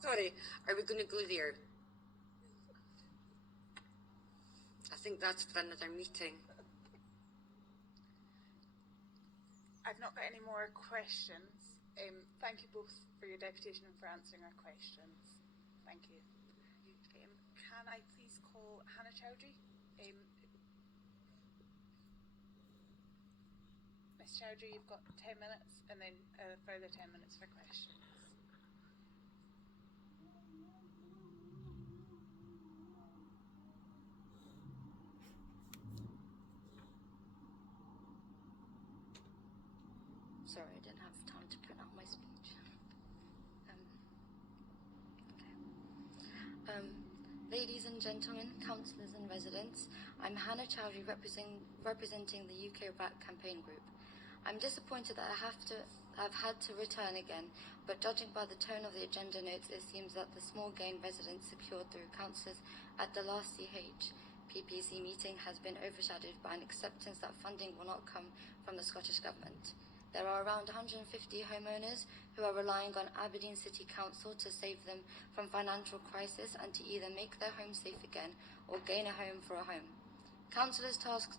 Sorry, are we going to go there? I think that's for another meeting. I've not got any more questions. Thank you both for your deputation and for answering our questions. Thank you. Can I please call Hannah Chowdhry? Ms. Chowdhry, you've got 10 minutes and then a further 10 minutes for questions. Sorry, I didn't have time to print out my speech. Ladies and gentlemen, councillors and residents, I'm Hannah Chowdhry representing the UK RAAC campaign group. I'm disappointed that I've had to return again, but judging by the tone of the agenda notes, it seems that the small gain residents secured through councillors at the last CHPPC meeting has been overshadowed by an acceptance that funding will not come from the Scottish Government. There are around 150 homeowners who are relying on Aberdeen City Council to save them from financial crisis and to either make their home safe again or gain a home for a home. Councillors tasked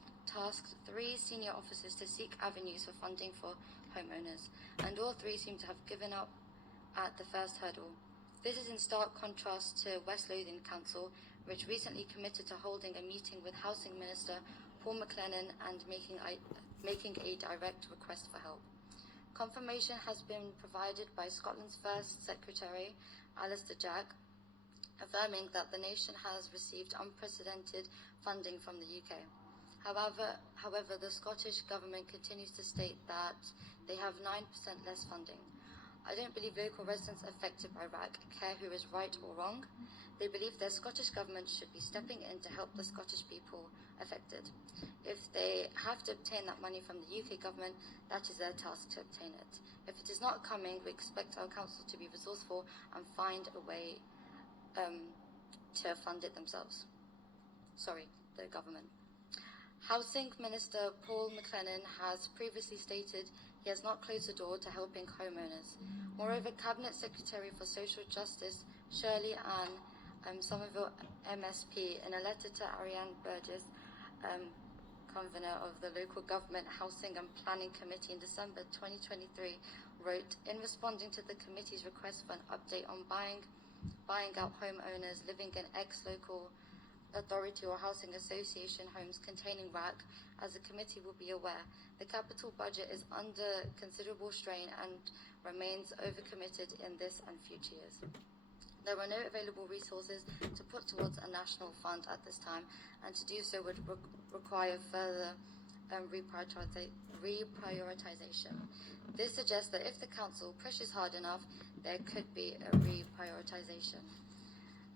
3 senior officers to seek avenues for funding for homeowners, and all 3 seem to have given up at the first hurdle. This is in stark contrast to West Lothian Council, which recently committed to holding a meeting with Housing Minister Paul McLennan and making a direct request for help. Confirmation has been provided by Scotland's First Secretary, Alistair Jack, affirming that the nation has received unprecedented funding from the UK. However, the Scottish Government continues to state that they have 9% less funding. I don't believe local residents affected by RAAC care who is right or wrong. They believe their Scottish Government should be stepping in to help the Scottish people affected. If they have to obtain that money from the UK Government, that is their task to obtain it. If it is not coming, we expect our council to be resourceful and find a way to fund it themselves. Sorry, the government. Housing Minister Paul McLennan has previously stated he has not closed the door to helping homeowners. Moreover, Cabinet Secretary for Social Justice Shirley Ann Somerville MSP, in a letter to Ariane Burgess, convener of the Local Government Housing and Planning Committee in December 2023, wrote, in responding to the committee's request for an update on buying out homeowners living in ex-local authority or housing association homes containing RAAC, as the committee will be aware, the capital budget is under considerable strain and remains overcommitted in this and future years. There are no available resources to put towards a national fund at this time, and to do so would require further reprioritisation. This suggests that if the council pushes hard enough, there could be a reprioritisation.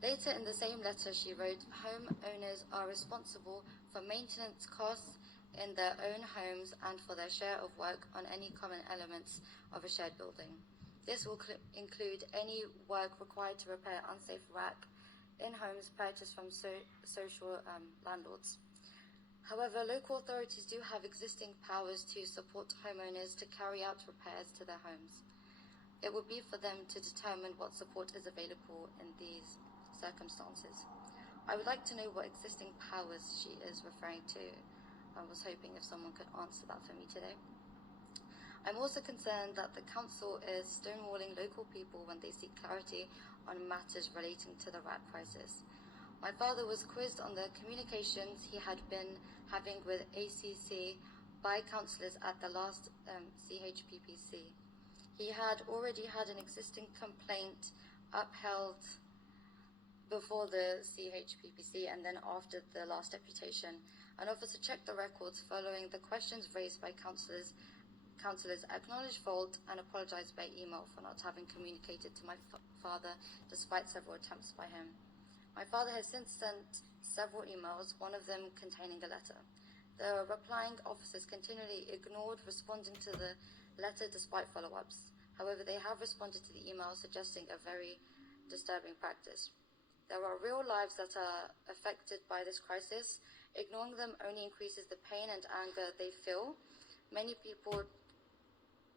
Later in the same letter, she wrote, homeowners are responsible for maintenance costs in their own homes and for their share of work on any common elements of a shared building. This will include any work required to repair unsafe RAAC in homes purchased from social landlords. However, local authorities do have existing powers to support homeowners to carry out repairs to their homes. It would be for them to determine what support is available in these circumstances. I would like to know what existing powers she is referring to. I was hoping if someone could answer that for me today. I'm also concerned that the council is stonewalling local people when they seek clarity on matters relating to the RAAC crisis. My father was quizzed on the communications he had been having with ACC by councillors at the last CHPPC. He had already had an existing complaint upheld before the CHPPC and then after the last deputation. An officer checked the records following the questions raised by councillors, acknowledged fault and apologised by email for not having communicated to my father despite several attempts by him. My father has since sent several emails, one of them containing a letter. The replying officers continually ignored responding to the letter despite follow-ups. However, they have responded to the email, suggesting a very disturbing practice. There are real lives that are affected by this crisis. Ignoring them only increases the pain and anger they feel. Many people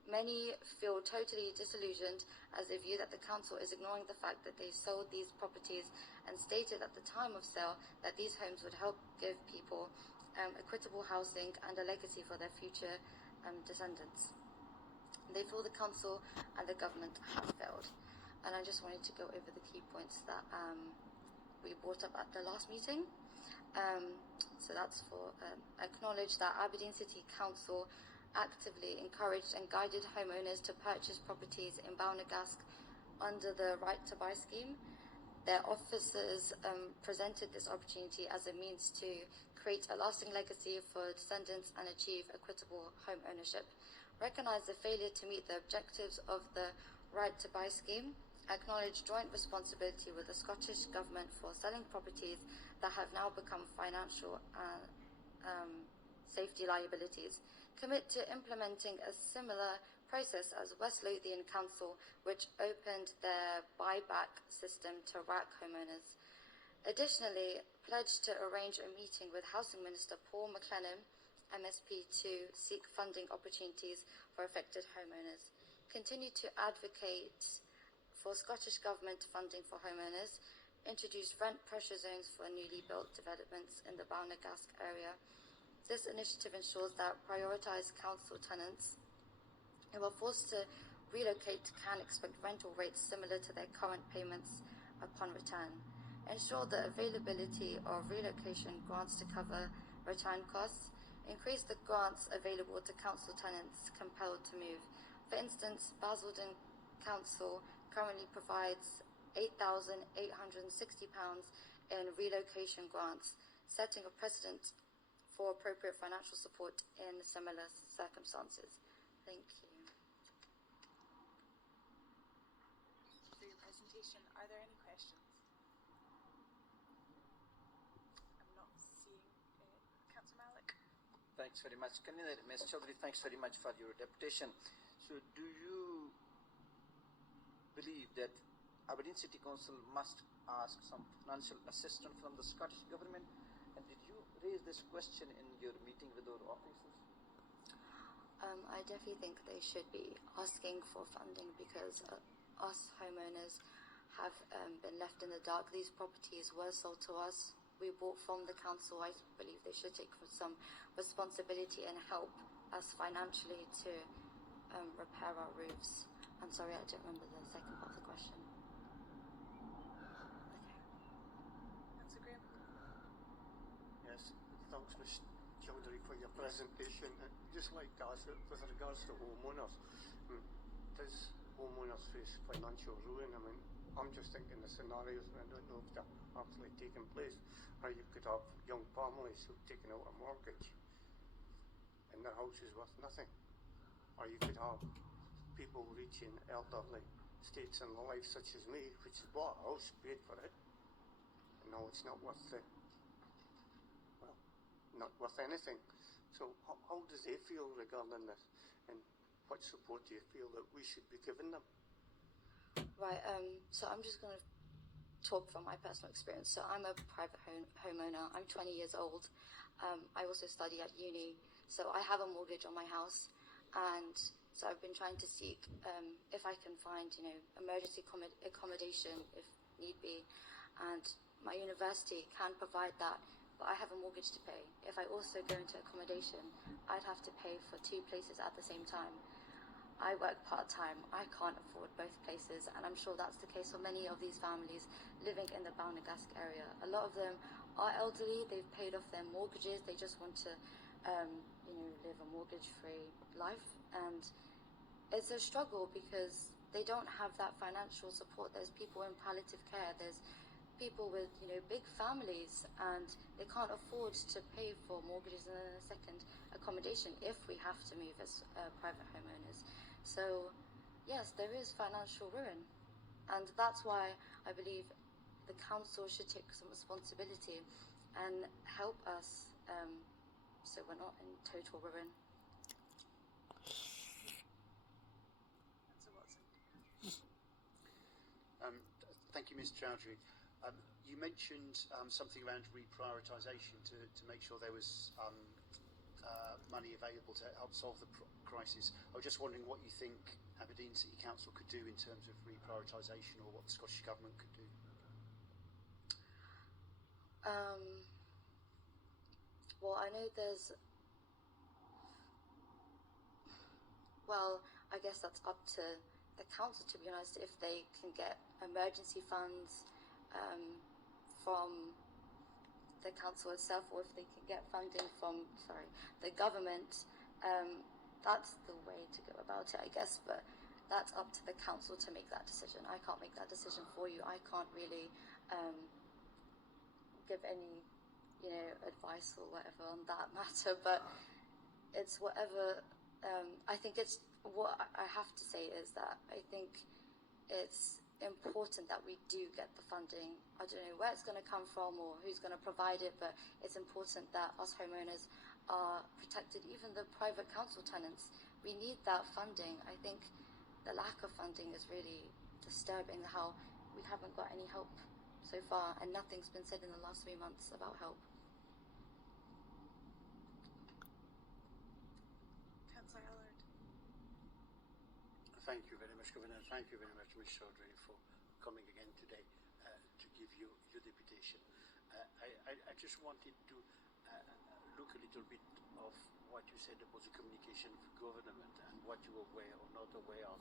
Many feel totally disillusioned as they view that the council is ignoring the fact that they sold these properties and stated at the time of sale that these homes would help give people equitable housing and a legacy for their future descendants. They feel the council and the government have failed. And I just wanted to go over the key points that we brought up at the last meeting. So that's for acknowledge that Aberdeen City Council actively encouraged and guided homeowners to purchase properties in Balnagasc under the Right to Buy scheme. Their officers presented this opportunity as a means to create a lasting legacy for descendants and achieve equitable home ownership. Recognise the failure to meet the objectives of the Right to Buy scheme. Acknowledge joint responsibility with the Scottish Government for selling properties that have now become financial safety liabilities. Commit to implementing a similar process as West Lothian Council, which opened their buyback system to RAAC homeowners. Additionally, pledge to arrange a meeting with Housing Minister Paul McLennan, MSP, to seek funding opportunities for affected homeowners. Continue to advocate for Scottish Government funding for homeowners. Introduce rent pressure zones for newly built developments in the Balnagasc area. This initiative ensures that prioritised council tenants who are forced to relocate can expect rental rates similar to their current payments upon return. Ensure the availability of relocation grants to cover return costs. Increase the grants available to council tenants compelled to move. For instance, Basildon Council currently provides £8,860 in relocation grants, setting a precedent for appropriate financial support in similar circumstances. Thank you. For your presentation, are there any questions? I'm not seeing Councillor Malik. Thanks very much. Ms. Chowdhry, thanks very much for your deputation. So do you believe that Aberdeen City Council must ask some financial assistance from the Scottish Government? And did you raise this question in your meeting with our officers? I definitely think they should be asking for funding because us homeowners have been left in the dark. These properties were sold to us. We bought from the council. I believe they should take some responsibility and help us financially to repair our roofs. I'm sorry, I don't remember the second part of the question. Councillor Graham. Yes, thanks Ms Chowdhry for your presentation. I'd just like to ask, with regards to homeowners, does homeowners face financial ruin? I mean, I'm just thinking the scenarios, and I don't know if they're actually taking place, how you could have young families who've taken out a mortgage and their house is worth nothing. Or you could have people reaching elderly states in life, such as me, which bought a house, paid for it, and now it's not worth not worth anything. So how does they feel regarding this, and what support do you feel that we should be giving them? Right, so I'm just going to talk from my personal experience. So I'm a private homeowner. I'm 20 years old. I also study at uni, so I have a mortgage on my house, and so I've been trying to seek if I can find, emergency accommodation if need be, and my university can provide that, but I have a mortgage to pay. If I also go into accommodation, I'd have to pay for 2 places at the same time. I work part-time. I can't afford both places, and I'm sure that's the case for many of these families living in the Balnagasc area. A lot of them are elderly. They've paid off their mortgages. They just want to, live a mortgage-free life, and it's a struggle because they don't have that financial support. There's people in palliative care. There's people with, big families, and they can't afford to pay for mortgages and then a second accommodation if we have to move as private homeowners. So, yes, there is financial ruin, and that's why I believe the council should take some responsibility and help us so we're not in total ruin. Thank you, Ms Chowdhry. You mentioned something around reprioritisation to make sure there was money available to help solve the crisis. I was just wondering what you think Aberdeen City Council could do in terms of reprioritisation, or what the Scottish Government could do. Well, I know there's... Well, I guess that's up to the council, to be honest, if they can get emergency funds from the council itself, or if they can get funding from, the government. That's the way to go about it, I guess, but that's up to the council to make that decision. I can't make that decision for you. I can't really give any, advice or whatever on that matter, but it's whatever. I think it's, what I have to say is that I think it's important that we do get the funding. I don't know where it's going to come from or who's going to provide it, but it's important that us homeowners are protected, even the private council tenants. We need that funding. I think the lack of funding is really disturbing, how we haven't got any help so far, and nothing's been said in the last 3 months about help. Councillor Allard. Thank you very much, Governor. Thank you very much, Ms. Chowdhry, for coming again today to give your deputation. I just wanted to look a little bit of what you said about the communication of government and what you were aware or not aware of.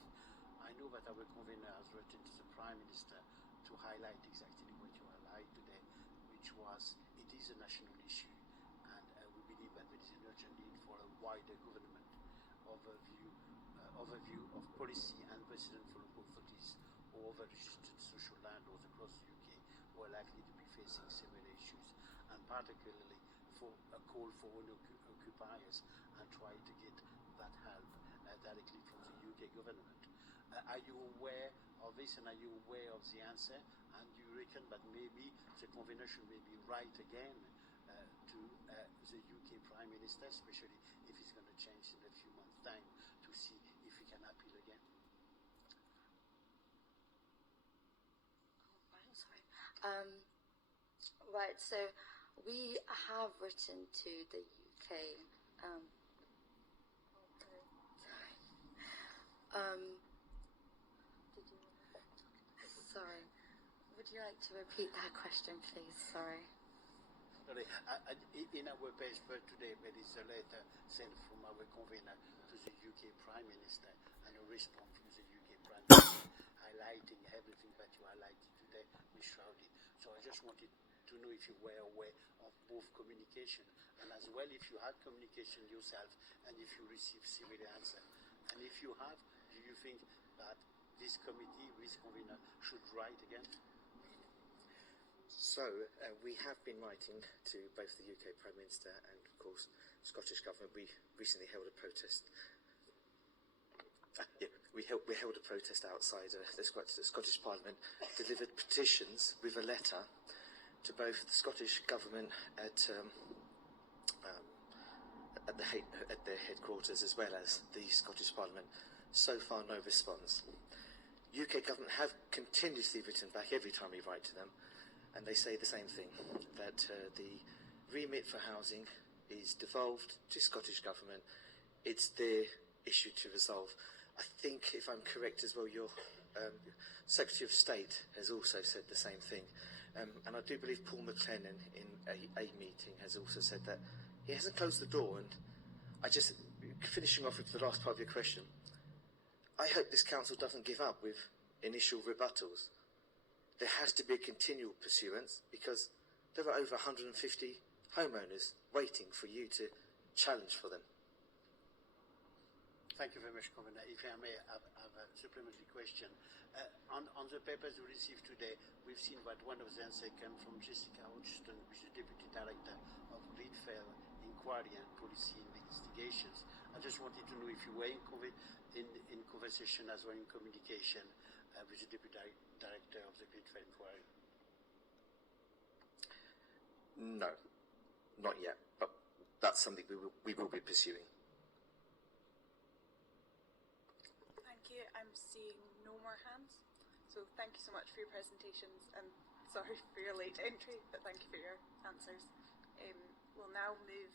I know that our convener has written to the Prime Minister to highlight exactly what you highlighted today, which was it is a national issue, and we believe that there is an urgent need for a wider government overview of policy and precedent for local authorities or other registered social landlords across the UK who are likely to be facing similar issues, and particularly for a call for owner-occupiers, and try to get that help directly from the UK government. Are you aware of this, and are you aware of the answer? And do you reckon that maybe the convener should maybe write again to the UK Prime Minister, especially if it's going to change in a few months' time, to see if he can appeal again? Right, so we have written to the UK. Sorry. Would you like to repeat that question, please? Sorry. Sorry, in our page for today, there is a letter sent from our convener to the UK Prime Minister, and a response from the UK Prime Minister highlighting everything that you highlighted today, Ms. Chowdhry. So I just wanted to know if you were aware of both communication, and as well if you had communication yourself, and if you received similar answer. And if you have, do you think that this committee, this convener, should write again? So, we have been writing to both the UK Prime Minister and, of course, Scottish Government. We recently held a protest. We held a protest outside the Scottish Parliament, delivered petitions with a letter to both the Scottish Government at their headquarters as well as the Scottish Parliament. So far, no response. UK Government have continuously written back every time we write to them, and they say the same thing, that the remit for housing is devolved to Scottish Government. It's their issue to resolve. I think, if I'm correct as well, your Secretary of State has also said the same thing. And I do believe Paul McLennan in a meeting has also said that he hasn't closed the door. And I just, finishing off with the last part of your question, I hope this council doesn't give up with initial rebuttals. There has to be a continual pursuance, because there are over 150 homeowners waiting for you to challenge for them. Thank you very much, Commissioner. If I may have a supplementary question. On the papers we received today, we've seen that one of the answers came from Jessica Hodgson, who is the Deputy Director of Gridfell Inquiry and Policy Investigations. I just wanted to know if you were in conversation as well, in communication with the Deputy Director of the Gridfell Inquiry. No, not yet, but that's something we will be pursuing. Thank you. I'm seeing no more hands. So thank you so much for your presentations, and sorry for your late entry, but thank you for your answers. We'll now move